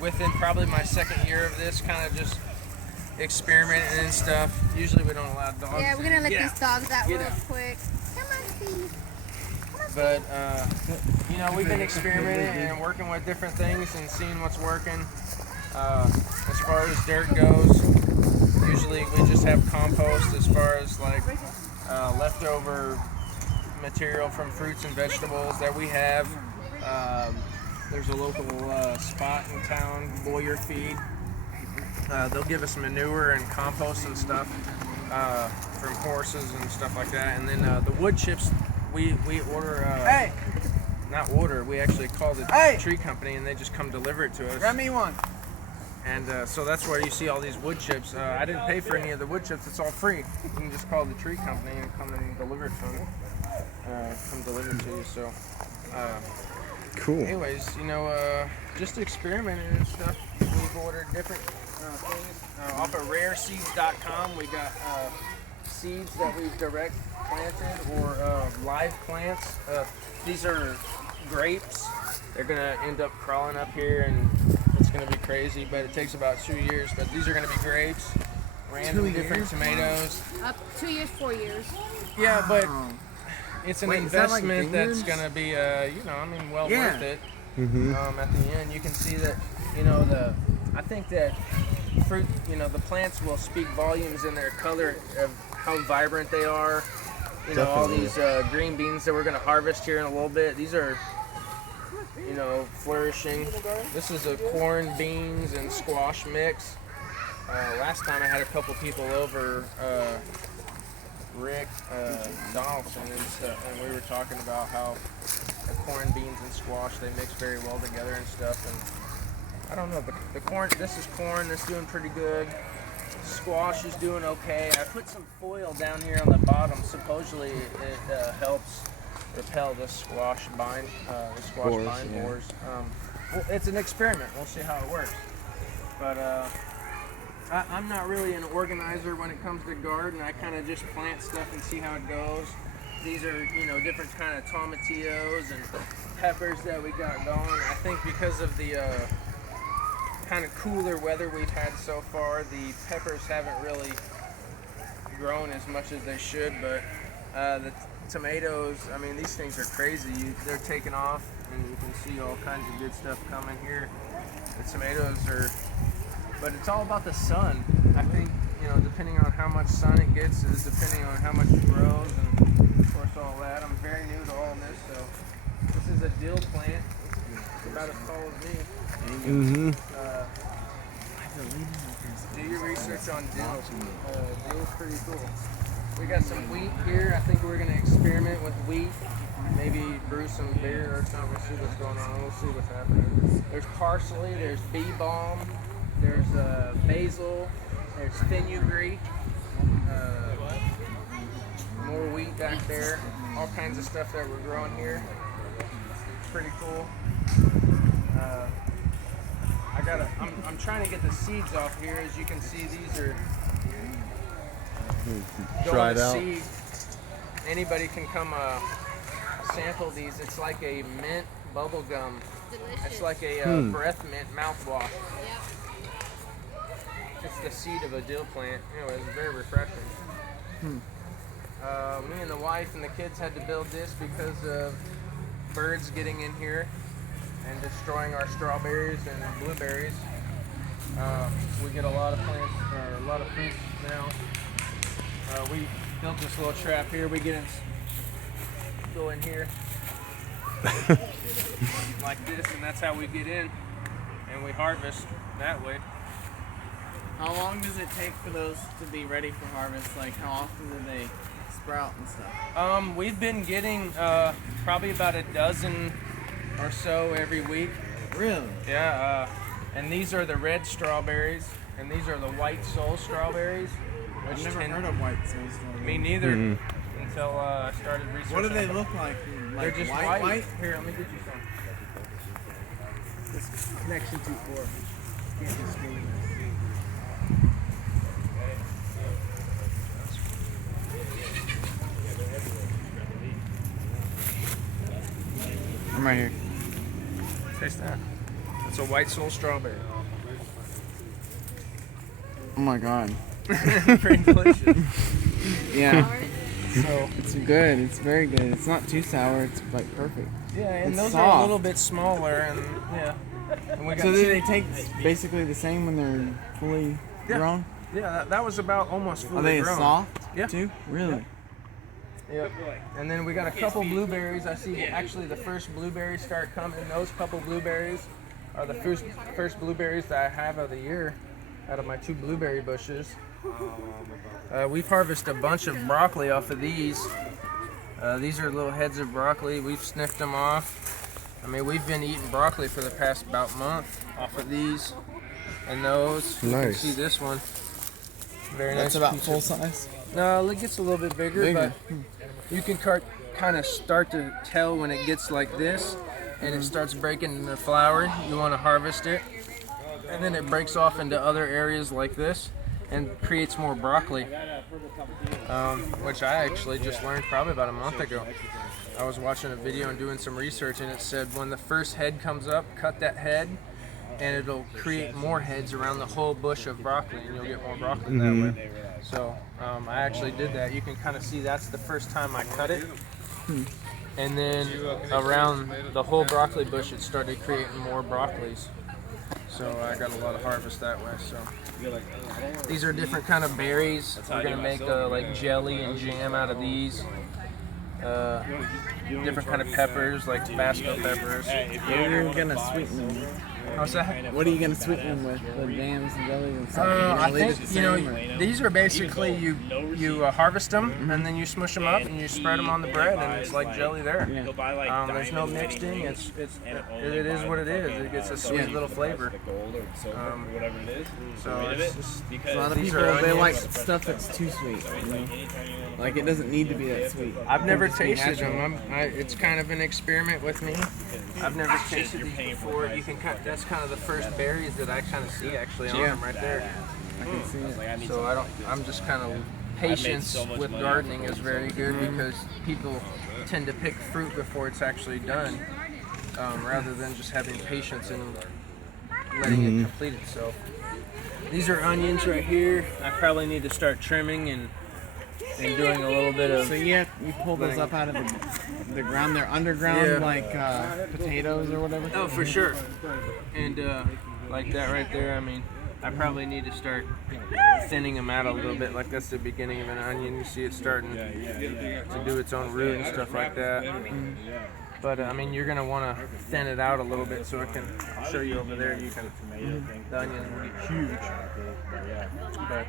Within probably my second year of this, kind of just experimenting and stuff. Usually we don't allow dogs. Yeah, we're gonna let these dogs out real out. quick. Come on, Steve. But you know, we've been experimenting and working with different things and seeing what's working. As far as dirt goes, usually we just have compost. As far as like leftover material from fruits and vegetables that we have. There's a local spot in town, Boyer Feed. They'll give us manure and compost and stuff from horses and stuff like that. And then the wood chips, we order. Not order. We actually call the tree company, and they just come deliver it to us. Grab me one. And so that's where you see all these wood chips. I didn't pay for any of the wood chips. It's all free. You can just call the tree company and come and deliver it to you. Come deliver it to you. So. Cool. Anyways, you know, just experimenting and stuff. We've ordered different things off of rareseeds.com. We got seeds that we've direct planted or live plants. These are grapes. They're gonna end up crawling up here, and it's gonna be crazy. But it takes about 2 years. But these are gonna be grapes. Random different tomatoes. Up 2 years, 4 years. Yeah, but. It's an investment that's going to be, you know, I mean, well worth it. At the end, you can see that, you know, I think that fruit, you know, the plants will speak volumes in their color of how vibrant they are. You know, all these green beans that we're going to harvest here in a little bit. These are, you know, flourishing. This is a corn, beans, and squash mix. Last time I had a couple people over. Rick Donaldson and stuff, and we were talking about how the corn, beans, and squash, they mix very well together and stuff. And I don't know, the corn, this is corn that's doing pretty good. Squash is doing okay. I put some foil down here on the bottom. Supposedly it helps repel the squash bind, borers. Well, it's an experiment. We'll see how it works. But I'm not really an organizer when it comes to garden. I kind of just plant stuff and see how it goes. These are, you know, different kind of tomatillos and peppers that we got going. I think because of the kind of cooler weather we've had so far, the peppers haven't really grown as much as they should. But the tomatoes, I mean, these things are crazy. They're taking off, and you can see all kinds of good stuff coming here. The tomatoes are... But it's all about the sun. I think, you know, depending on how much sun it gets is depending on how much it grows, and of course all that. I'm very new to all this, so this is a dill plant. It's about as tall as me. Do your research on dill. Dill's pretty cool. We got some wheat here. I think we're gonna experiment with wheat. Maybe brew some beer or something. We'll see what's going on. We'll see what's happening. There's parsley. There's bee balm. There's basil, there's fenugreek, more wheat back there, all kinds of stuff that we're growing here. Pretty cool. I'm trying to get the seeds off here. As you can see, these are dried out. Seed. Anybody can come sample these. It's like a mint bubble gum. Delicious. It's like a breath mint mouthwash. Yep. It's the seed of a dill plant. Anyway, it's very refreshing. Me and the wife and the kids had to build this because of birds getting in here and destroying our strawberries and blueberries. We get a lot of plants, or a lot of fruits now. We built this little trap here. We go in here like this, and that's how we get in, and we harvest that way. How long does it take for those to be ready for harvest? Like, how often do they sprout and stuff? We've been getting probably about a dozen or so every week. Really? Yeah, and these are the red strawberries, and these are the white soul strawberries. I've never heard of white soul strawberries. Me neither, until I started researching. What do they look like? They're just white. Here, let me get you some. This connection to 4. Can't just go in. I'm right here. Taste that. It's a white soul strawberry. Oh my god. Very delicious. Yeah. So It's good. It's very good. It's not too sour. It's like perfect. yeah, and It's those are a soft. little bit smaller, and yeah. And we got So do two- they taste basically the same when they're fully Yeah. grown? Yeah, that was about almost fully Are they grown. soft Yeah. too? Really? Yep. And then we got a couple blueberries. I see actually the first blueberries start coming. Those couple blueberries are the first blueberries that I have of the year out of my 2 blueberry bushes. We've harvested a bunch of broccoli off of these. These are little heads of broccoli. We've sniffed them off. I mean, we've been eating broccoli for the past about month off of these and those. You can Nice. see this one. Very nice. That's about piece full of- size. No, it gets a little bit bigger, Bigger. but you can kind of start to tell when it gets like this and it starts breaking into flower. You want to harvest it, and then it breaks off into other areas like this and creates more broccoli, which I actually just learned probably about a month ago. I was watching a video and doing some research, and it said when the first head comes up, cut that head, and it'll create more heads around the whole bush of broccoli, and you'll get more broccoli that way. So I actually did that. You can kind of see that's the first time I cut it. And then around the whole broccoli bush, it started creating more broccolis. So I got a lot of harvest that way. So these are different kind of berries. We're gonna make like jelly and jam out of these. Different kind of peppers, like Tabasco peppers. What are you gonna sweeten them? How's that? What are you gonna sweeten them with? The jams and jelly and stuff? I Leave it think the you know same, or- these are basically you harvest them and then you smush them up and you spread them on the bread and it's like jelly there. Yeah. There's no mixing. It is what it is. It gets a sweet little flavor. So it's just, A lot of these people are they like onions. stuff that's too sweet. You know? Like it doesn't need to be that sweet. I've never It can just be tasted natural. them. It's kind of an experiment with me. I've never tasted these before. You can that's kind of the first berries that I kind of see actually on them right there. I can see it. So I'm just kind of patience with gardening is very good because people tend to pick fruit before it's actually done, rather than just having patience and letting it complete itself. These are onions right here. I probably need to start trimming and doing a little bit of. So you pull those up out of the ground. They're underground, Yeah. like potatoes or whatever. Oh, for sure. And like that right there, I mean, I probably need to start thinning them out a little bit. Like that's the beginning of an onion. You see it starting to do its own root and stuff like that. But I mean, you're gonna want to thin it out a little bit so it can. I'll show you over there. You can. The onions will get huge. But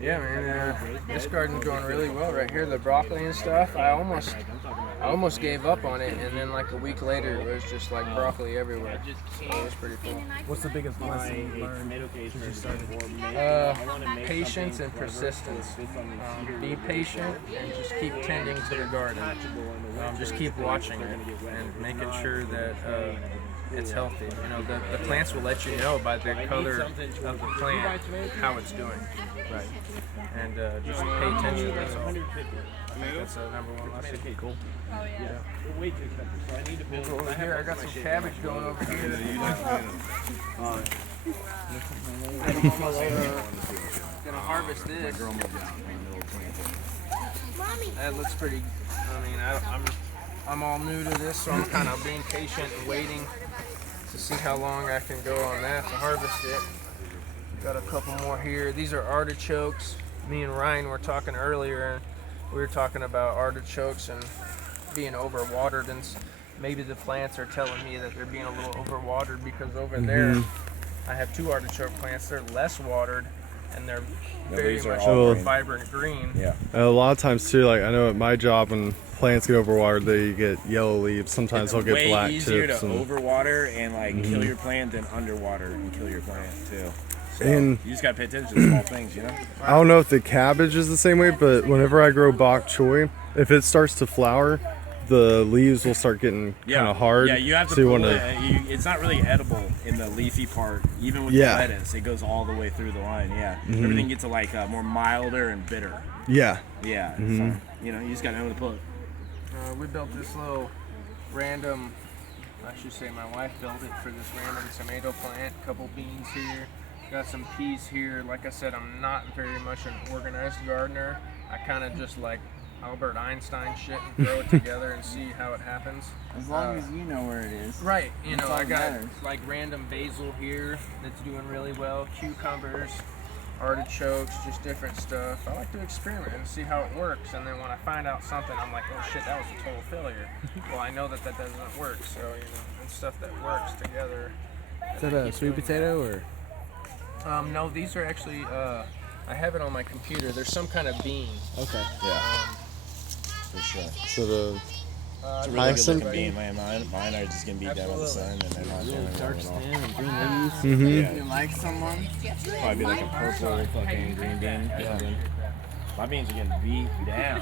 yeah, man, this garden's going really well right here. The broccoli and stuff. I almost gave up on it, and then like a week later, it was just like broccoli everywhere. So it was pretty cool. What's the biggest lesson you learned since you started? Patience and persistence. Be patient and just keep tending to the garden. Just keep watching it and making sure that it's healthy. You know, the plants will let you know by the color of the plant how it's doing. Right. And just pay attention. That's all. I think that's the number one lesson. Cool. Yeah. We'll go over here. I got some cabbage going over here. Gonna harvest this. That looks pretty. I mean, I'm all new to this, so I'm kind of being patient and waiting to see how long I can go on that to harvest it. Got a couple more here. These are artichokes. Me and Ryan were talking earlier. We were talking about artichokes and being overwatered, and maybe the plants are telling me that they're being a little overwatered because over there I have 2 artichoke plants. They're less watered and they're very these are much all more green. vibrant green. Yeah. A lot of times too, like I know at my job when plants get overwatered, they get yellow leaves. Sometimes they'll get way black easier tips. to And, overwater and like kill your plant than underwater and kill your plant too. So And- you just gotta pay attention to small things, you know. I don't know if the cabbage is the same way, but whenever I grow bok choy, if it starts to flower, the leaves will start getting kind of hard. Yeah, you have to. So you pull wanna- it. It's not really edible in the leafy part, even with Yeah. the lettuce. It goes all the way through the line. Yeah, everything gets like more milder and bitter. Yeah. Yeah, so, you know, you just gotta know to pull it. We built this little random I should say my wife built it for this random tomato plant. Couple beans here, got some peas here. Like I said, I'm not very much an organized gardener. I kind of just like Albert Einstein shit and throw it together and see how it happens. As long as you know where it is. Right, you know, all I got matters. like random basil here that's doing really well, cucumbers, artichokes, just different stuff. I like to experiment and see how it works, and then when I find out something, I'm like, oh shit, that was a total failure. Well, I know that doesn't work, so you know, it's stuff that works together. Is that a sweet potato or? No, these are actually, I have it on my computer. There's some kind of bean. Okay. Yeah. For sure. So the It's a really good Hyacinth? looking bean. Mine are just getting beat down by the sun, and they're not doing well Dark at all. stem and green leaves. Mm-hmm. Yeah. You like someone? Probably be like a purple fucking green bean or something. My beans are getting beat down.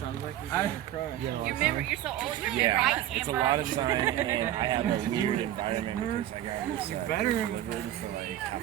Sounds like you're gonna cry. You remember, you're so old, you remember Yeah, I it's a lot of sun, and I have a weird environment because I got this better- delivered for like half